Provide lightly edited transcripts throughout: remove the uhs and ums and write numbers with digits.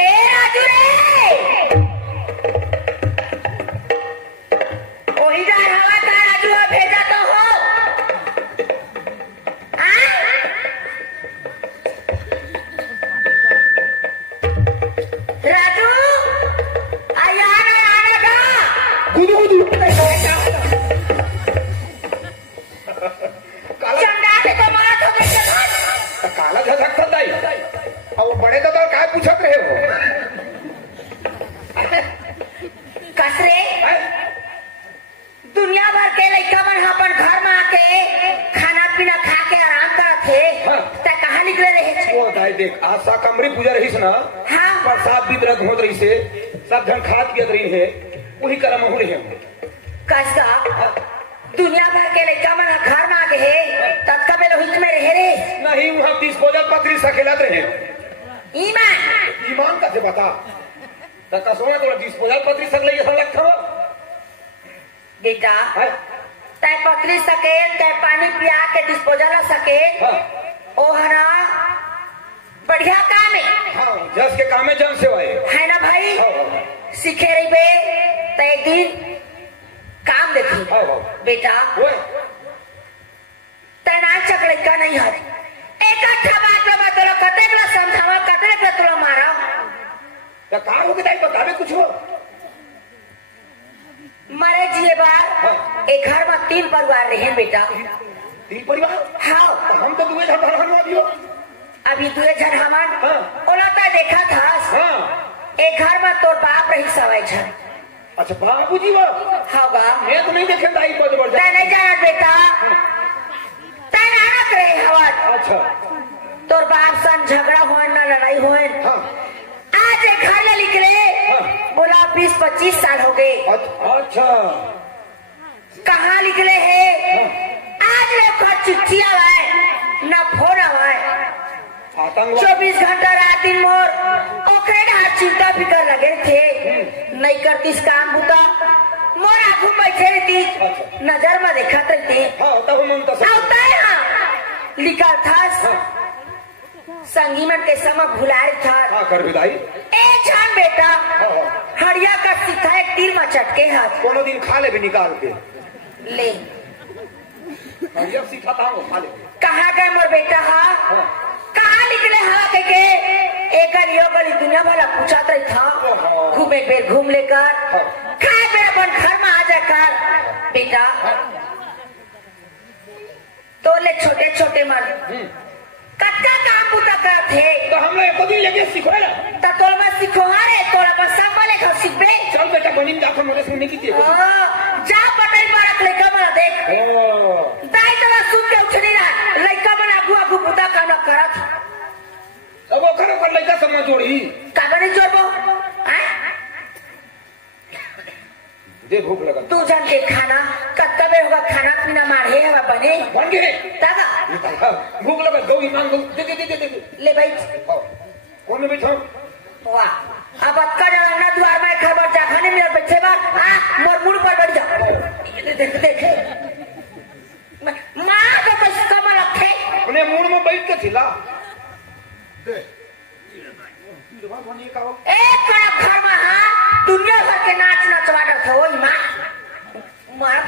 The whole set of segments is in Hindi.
ए राजू रे ओही जा हवा का राजू भेजा तो हो राजू आया का गुदू गुदू काला झटक दाई अब बड़े तो काय पूछत रहे हो कसरे दुनिया भर के लड़का मन अपन घर में आके खाना पीना खा के आराम करत थे त कहां निकले रहे छे वो दाई देख आज सा कमरी पूजा रहीस ना हां प्रसाद भी तरह होत रही से सब जन खात पियत रही है वही करम हो रही है कसका दुनिया भर के लड़का मन घर में आके है तत्का में लोहित में रह रे नहीं वहां डिस्पोजल पत्री सकेलत रहे ईमान का से बता त कसोना तो डिस्पोजल पत्री सकले ये सब रखो बेटा तय पत्री सके तय पानी पिया के डिस्पोजल सके ओ हना बढ़िया काम है हां जस के काम में जन सेवा है ना भाई सीखे रही बे तय एक दिन काम देखी बेटा तना चकड़े का नहीं है एक अच्छा बात में तोला कतेकला समझावा कतेकला तोला मारा त का हो के दाई बतावे कुछ हो मरे जिए बार एक घर में 3 परिवार रहे बेटा 3 परिवार हाँ हम तो दुए झट हरहन दियो अभी 2 जन हमन ओला ता देखा था हां एक घर में तोर बाप रही सवाई छन अच्छा बाबूजी वो होगा मैं तो नहीं देखे दाई को जबरदस्त तय नहीं जाना बेटा तय नानक रहे हवा अच्छा तोर बाप सन झगड़ा हुआ ना लड़ाई हुए हां आज एक घर ले निकले बोला 20-25 साल हो गए अच्छा कहाँ निकले हैं आज लोग का चिट्ठी आवाए ना फोन आवाए 24 घंटा रात दिन मोर ओकरे ना चिंता फिकर लगे थे नहीं करतीस काम बुता मोर आंखों बैठे रहती नजर में देखत रहती हां तब मन तो आवता है हाँ लिखा था संगी मन के समय भुलाए था हां कर विदाई ए जान बेटा हड़िया का सीधा एक तीर में चटके हाथ कोनो दिन खा ले भी निकाल के ले हड़िया सीखा था वो खा ले कहाँ गए मोर बेटा हाँ कहाँ निकले हाँ के एक गलियों गली दुनिया भला पूछा रही था घूम एक बेर घूम लेकर खाए बेर अपन घर में आ जाकर बेटा तो ले छोटे छोटे मन कत्का काम बुता कर थे तो हम लोग एक दिन लेके सिखवाए ना तो तोल में सिखो रे तोला पर सब वाले को सिखबे चल बेटा बनी में जाकर मुझे सुनने की थी जा पटाई बारक लेकर मला देख दाई तला सुन के उठनी रहा लइका मन आगु आगु बुता काम करत अब वो करो कर लइका समझ जोड़ी कागनी जोड़बो हैं दे भूख लगा तू जान के खाना कत्ता में होगा खाना पीना मारे हवा बने बन गए तागा भूख लगा दो ईमान दो दे दे दे दे ले भाई कौन में बैठा वाह अब अक्का ना द्वार में खबर जा खाने में बैठे बार हां मोर मुड़ पर बैठ जा देख देखे मां को बस कमल रखे अपने मुड़ में बैठ के थिला दे एक कड़ा घर में हां दुनिया भर के नाच नचवाड़ा था वही मां मार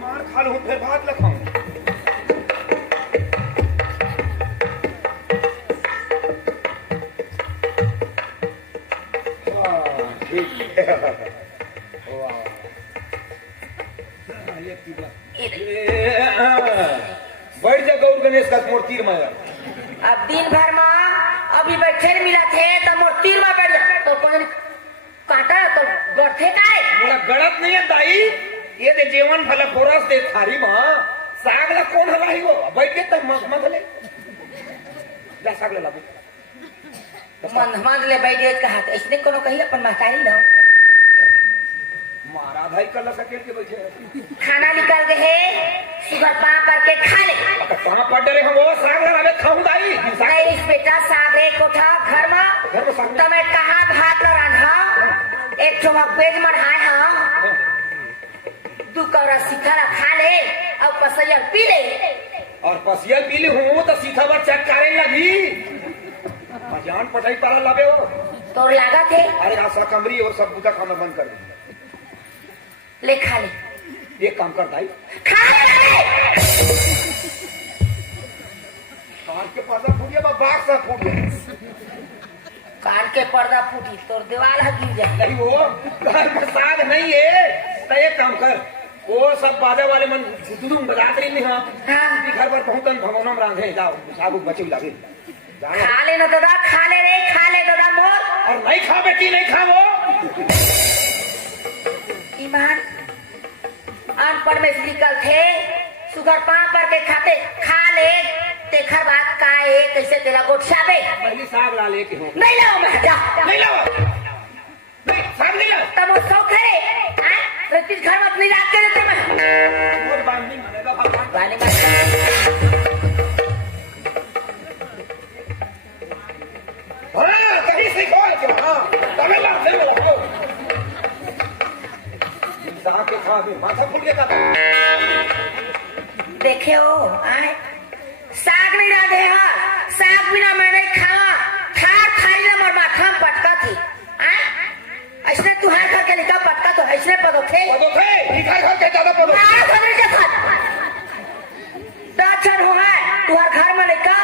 मार खा लूं फिर भात लखाऊं ठीक है वाह बैठ जा गौर गणेश का मोर तीर माया अब दिन भर में अभी बैठे मिला थे तो मोर तीर में बैठ जा तो कौन काटा तो गढ़थे का है मोला गड़त नहीं है दाई ये दे जीवन भला कोरस दे थारी मां साग ला कौन हलाई वो बैठ के तक मगले जा साग ला मन हमारे ले बैठ गए कहा इसने कोनो कही अपन महतारी ना मारा भाई कल सकेल के बैठे खाना निकाल के है सुगर पा करके खा ले कहां पड़ रहे हो वो साग ला खाऊं दाई नहीं बेटा साग रे कोठा घर में तमे कहां भात रांधा एक ठो पेज मढ़ाए हां दू करा सिखरा खा ले और कसैया पी ले और पसियल पीली हूँ तो सीधा बार चेक करे लगी जान पटाई पारा लावे हो तो लागत है। अरे आशा कमरी और सब बुता खाना बंद कर दे। ले खा ले। एक काम कर भाई खा ले। कान के पर्दा फूट गया बाग सा फूट गया। कान के पर्दा फूटी तो दीवार गिर जाए। नहीं वो घर में साग नहीं है तो एक काम कर वो सब बाजा वाले मन बजाते नहीं हाँ घर पर पहुंचन भगवान में रांधे जाओ साबुक बचे लागे खा ले ना दादा खा ले रे खा ले दादा मोर और नहीं खा बेटी नहीं खा वो ईमान अनपढ़ में निकल थे सुगर पाँव पर के खाते खा ले तेखर बात का है कैसे तेरा गोठसाबे पहली साग ला ले के हो नहीं लाओ मैं जा नहीं लाओ नहीं साग नहीं लाओ तब वो शौक है रत्तीस घर में अपनी रात के रहते मैं और बांधनी मानेगा भगवान वाली बात हाँ कहीं से कॉल क्यों हाँ तमिल नाडु से बोलो साग के खा भी माथा फूट गया था देखे हो आए साग नहीं राधे हा साग बिना मैं नहीं खावा थार खाई ना मोर माथा में पटका थी ऐसने तुहार घर के लिखा पटका तो ऐसने पदो थे लिखा घर के ज्यादा पदो दर्शन हो है तुहार घर में लिखा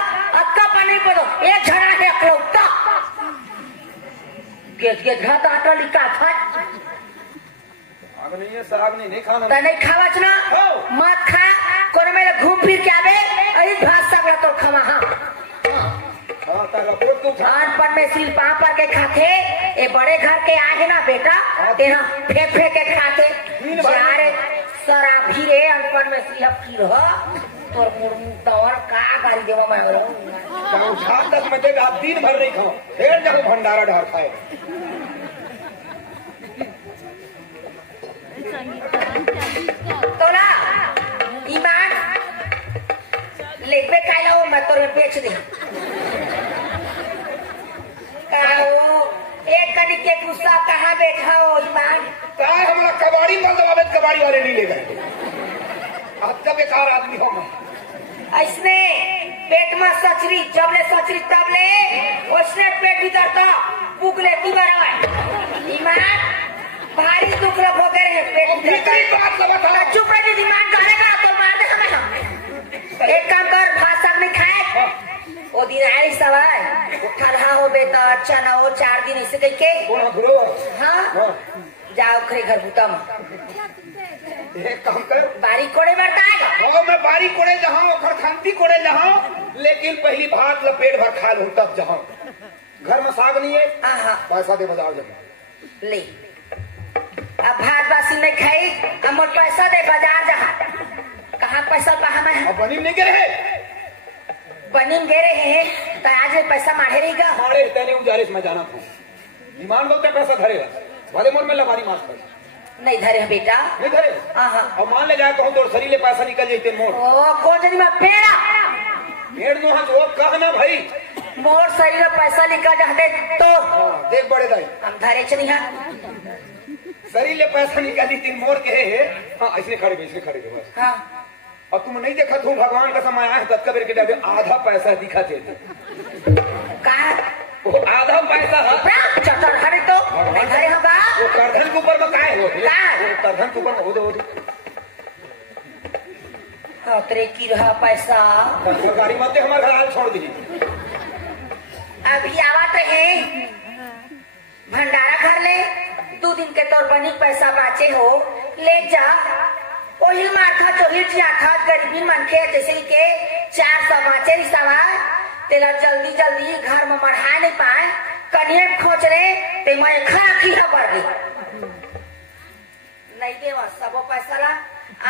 अक्का पानी पदो एक झड़ा है अकलौता गेट गेट घात आटा लिखा था आग नहीं है साग नहीं खाना तो नहीं खावा ना मत खा कोनो मेरे घूम फिर के आवे अरे भात साग तो खावा हाँ अनपढ़ में सिल पाँव पर के खाते ये बड़े घर के आए ना बेटा तेरा फेंक फेंक के खाते यारे शराबी रे अनपढ़ में सिल की रह तोर मुर्मुदवर का गाड़ी देवा मैं शाम तक मैं देगा दिन भर नहीं खाओ फिर जब भंडारा ढार खाए तोला ईमान लेबे खाई लो मैं तोरे बेच दे एक कड़ी के गुस्सा कहाँ बैठा हो ईमान कहा हमारा कबाड़ी मल दबावे कबाड़ी वाले नहीं ले गए अब तक बेकार आदमी हो मैं ऐसने पेट में सचरी जब ले सचरी तब ले उसने पेट भीतर था भूख लेती बराबर ईमान भारी दुख हो गए हैं पेट भीतर चुप रह दिमाग करेगा तो मार दे हमें एक काम कर भात साग नहीं खाए वो दिन आई सवाल ठंडा हो बेटा अच्छा ना हो 4 दिन इसे कह के हाँ जाओ खरे घर भूता में एक काम कर बारी कोड़े बढ़ता है मैं बारी कोड़े जहाँ खरखंती कोड़े जहाँ लेकिन पहली भात लपेट भर खा लूँ तब जहाँ घर में साग नहीं है पैसा दे बाजार जमा ले अब भात बासी नहीं खाई अब मोट पैसा दे बाजार जहाँ कहाँ पैसा पहा मैं अब बनी नहीं गिरे बनीम गे रहे हैं तो आज पैसा मारे रहेगा मारे तेने उजारिश में जाना था ईमान बोलते पैसा धरेगा वाले मोर में लबारी मार कर नहीं धरे बेटा नहीं धरे और मान ले जाए कहूँ तो शरीर ले पैसा निकल जाते मोर कौन जनी में पेड़ा पेड़ नो हाथ वो कहना भाई मोर शरीर में पैसा निकल जाते तो देख बड़े दाई हम धरे चली हाँ शरीर ले पैसा निकाली तीन मोर के हाँ ऐसे खड़े बस हाँ और तुम नहीं देखा तू भगवान का समय आया तब कबीर के डाले आधा पैसा दिखा थे कहा वो आधा पैसा है चटर हरे तो नहीं धरे होगा वो करधन के ऊपर में काहे हो करधन के ऊपर में हो दो तेरे की रहा पैसा सरकारी मत हमारे घर हाल छोड़ दी अभी आवत है भंडारा घर ले 2 दिन के तौर बनी पैसा बाचे हो ले जा ओही माथा चोहिल था गरीबी मनखे जैसे के 400 बाचे रिसावा तेला जल्दी जल्दी घर में मढ़ा नहीं पाए कन्हे खोज रहे ते मैं खा की पड़ गई नहीं देवा सबो पैसा ला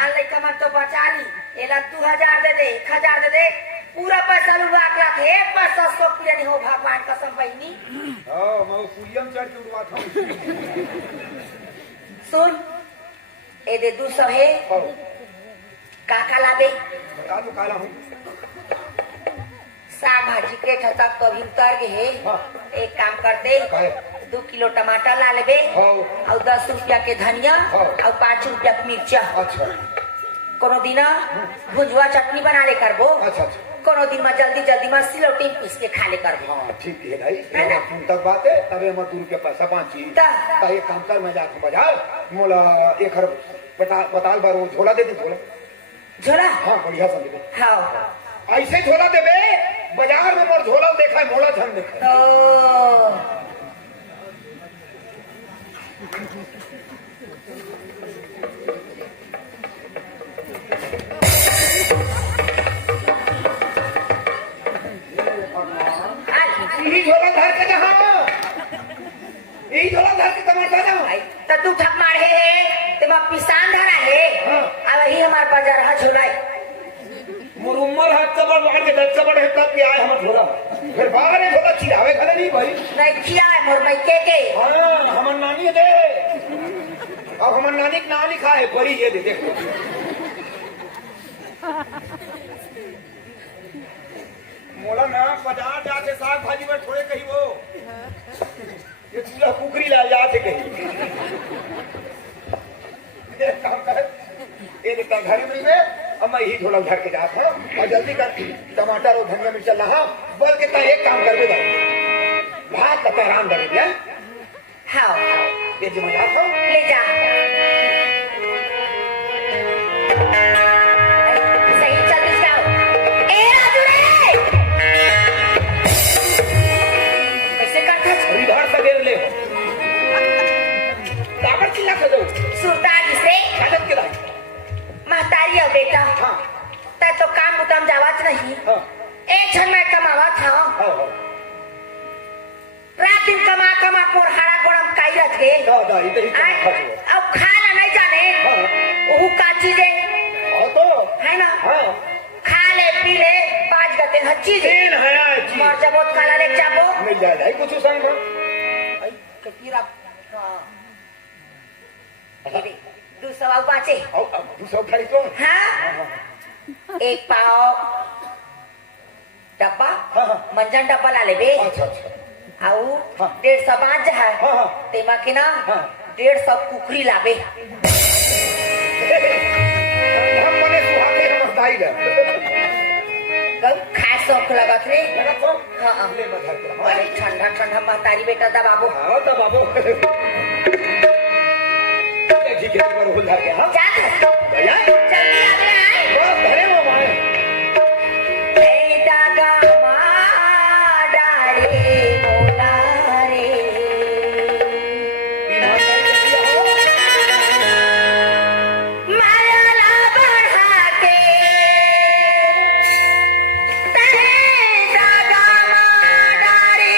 आ लइका मन तो बचा ली एला 2000 दे दे 1000 दे दे पूरा पैसा लुढ़ा के रखे पैसा सो पिया नहीं हो भगवान कसम बहिनी हां मैं पुलियम चढ़ के उड़वा था सुन ए दे 200 है काका लाबे बता दो काला हूं साग भाजी के ठतक तो भी उतर गए है एक काम करते 2 किलो टमाटर ला लेबे और 10 रुपया के धनिया और 5 रुपया के मिर्चा अच्छा कोनो दिन भुजवा चटनी बना ले करबो अच्छा अच्छा कोनो दिन में जल्दी जल्दी में सिलौटी पीस के खा ले करबो हाँ ठीक है भाई है ना? तुम तक बात है तबे हम दूर के पैसा पाची ता एक काम कर मैं जाता हूँ बाजार मोला एक हर बताल बार वो झोला दे दी झोला झोला हाँ बढ़िया समझ दे हाँ ऐसे झोला दे बे बाजार में मोर झोला देखा है मोला धन देखा है। ओ यही झोला धर के जहाँ यही झोला धर के टमाटर जाओ तो तू ठक मारे है ते मैं पिसान धरा है हाँ। अब वही हमार बाजार हा झोला मोर उम्र है चबड़ बाहर के दस चबड़ है तब के आए हम झोला फिर बाहर है झोला चिढ़ावे खले नहीं भाई नहीं किया है मोर भाई के हाँ हमर नानी दे अब हमर नानी के नाम लिखा है बड़ी ये दे देखो मोला ना बाजार जाके साग भाजी में थोड़े कही वो ये चूल्हा कुकरी ला जाते कहीं एक काम कर ये देखता घर में मैं अब मैं यही झोला उधर के जाता हूँ और जल्दी कर टमाटर और धनिया मिर्चा लहा बोल के एक काम कर दे भात का आराम करेंगे हाँ ये जो मैं जाता हूँ ले जा सही चल जाओ ए राजू रे कैसे करता थोड़ी बाहर सवेर ले काबर चिल्ला कर दो सुरता जिसे कागज के दाई महतारी हो बेटा हाँ तै तो काम उतम जावत नहीं हाँ एक क्षण में कमावत था हाँ रात दिन कमा कमा कोर हाड़ा गोड़म काई रच गए दा इधर ही अब खाना नहीं जाने हाँ वो का चीजें और तो है ना हाँ खा ले पी ले पाँच गते हर चीज तीन है जी मर जबो काला ले जाबो मिल जाएगा ही कुछ संग तो फिर आप दूसरा बाँचे अब दूसरा खाली तो हाँ एक पाव डब्बा हाँ, हाँ। मंजन डब्बा ला ले बे अच्छा अच्छा आउ हाँ। 150 बाँच है हाँ, हाँ। तेमा के ना हाँ। 150 कुकरी लाबे हम मने सुहाते हम दाई ले खाए शौक लगत रे लगा तो हाँ हाँ ले मत हर अरे ठंडा ठंडा महतारी बेटा दा बाबू हाँ तो बाबू ठीक है पर हो जाके हाँ जा भैया जल्दी आगे आए बस धरे वो माए ए दागा माडारे मोलारे माला बढ़ा के ते दागा माडारे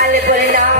Ale por el lado